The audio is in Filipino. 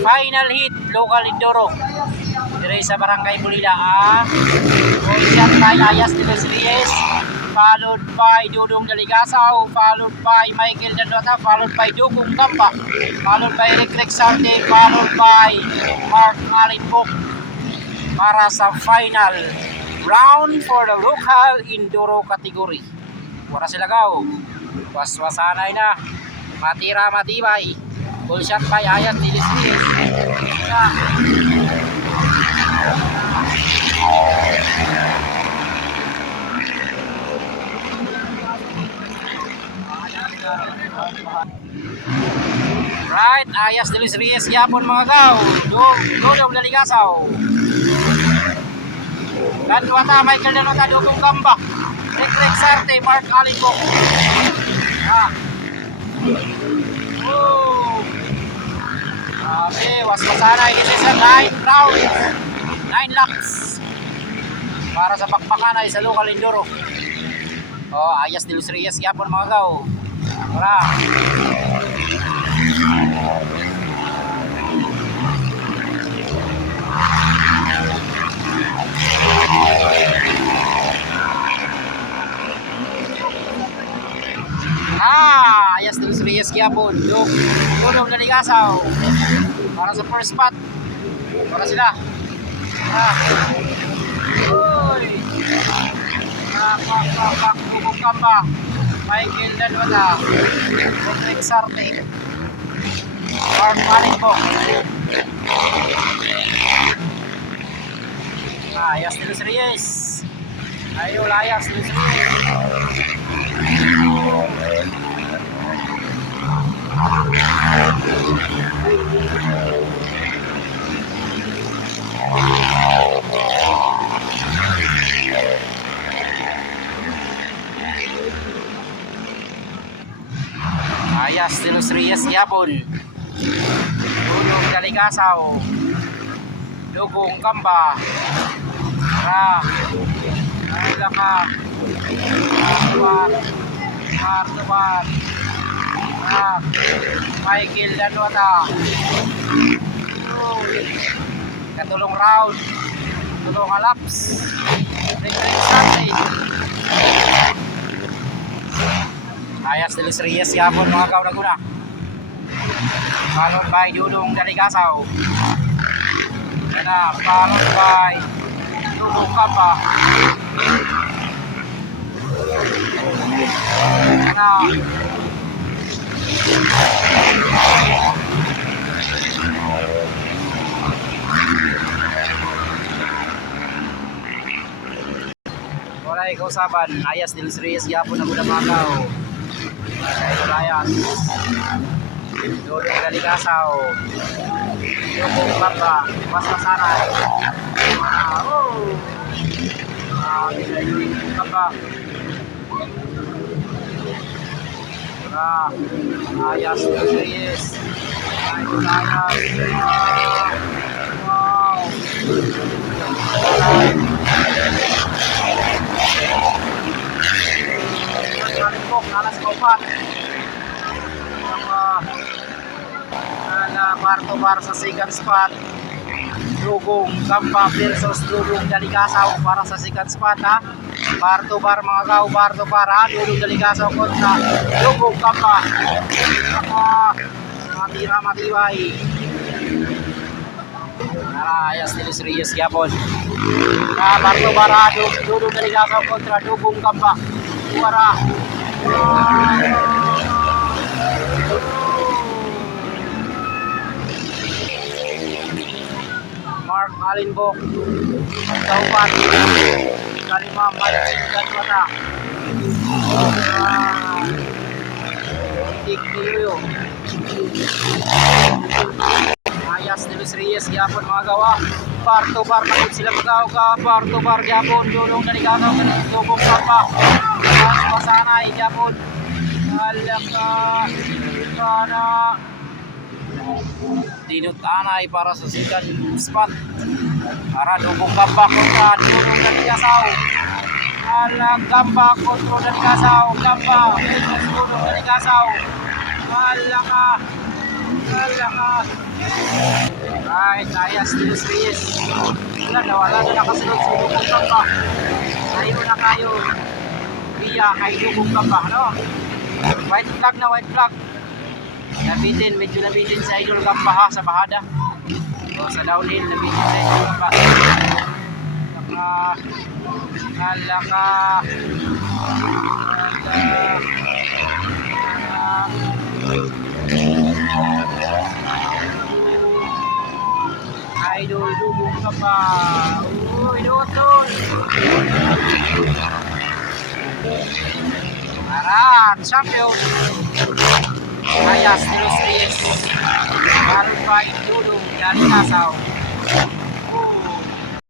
Final hit, local Indoro. Dire sa Barangay Bulila. All shot by Ayas de los Reyes. Followed by Dudong Daligasaw. Followed by Michael Dandota. Followed by Dugong Kamba. Followed by Rick Rexarte. Followed by Mark Alipok. Para sa final round for the local Indoro category. Wala sila gaw. Waswasanay na. Matira matibay. Full shot by Ayat Dilisris. Right, Ayas Dilisris yapon mga gaw. Dudong Daligasaw. Kanduata Michael Danota Dugong Kamba. Rick Rexarte, Mark Alipok. Waswasanay. This is a 9 round, 9 laps para sa bakbakanay sa local Indoro. Ayas de los Reyes yapon mga gaw. Tara. Ayas de los Reyes yapon. Dudong Daligasaw. Para sa first spot. Para sila. Uy. Dugong Kamba. Michael Danota. Rick Sarte. Mark Alipok. Ayas de los Reyes. Ayol Ayas de los Reyes. Ayas de los Reyes yapon. Dudong Daligasaw. Dugong Kamba. Alaka. Martuban. Michael Danota. Katulong round. Tulong laps. Ayas de los Reyes yapon mga gaw na guna. Followed by Dudong Daligasaw. Followed by Dugong Kamba. Walay kausaban. Ayas de los Reyes yapon na guna mga gaw. Ayas. Dudong Daligasaw. Dugong Kamba. Waswasanay. Kamba. Ayas de los Reyes. Ayas. Wow. Alas kopat. Kwarto para sa second spot. Dugong Kamba versus Dudong Daligasaw para sa second spot Kwarto bar mga gaw. Kwarto para Dudong Daligasaw kontra Dugong Kamba. Matira matibay. Ayas de los Reyes yapon. Kwarto para Dudong Daligasaw kontra Dugong Kamba. Para Mark Alipok. Kaupat. Kalima Michael Danota. Dick Niluyo. Ayas de los Reyes yapon mga gawa. Parto bar na sila magaw ka. Parto bar yapon. Dudong Daligasaw. Dugong Kamba. Waswasanay yapon. Alaka. Para Dinutanay para sa second spot. Para Dugong Kamba kontra Dudong Daligasaw. Alang Kamba kontra Daligasaw. Kamba Dudong Daligasaw. Alaka. Wala. Right, ayas ni Los Reyes. Wala na nakasunod-sunod ng kamba. Tayo na kayo. Iya, kay Lugong kamba, no? White flag na, white flag. Medyo nabitin sa idol kamba ha, sa bahada. O, sa downhill, nabitin sa idol kamba. Alaka. Idol Lugong kamba. Uy, doon. Aran, champion. Ayas ni Los Reyes. Followed by Dudong dari Nassau.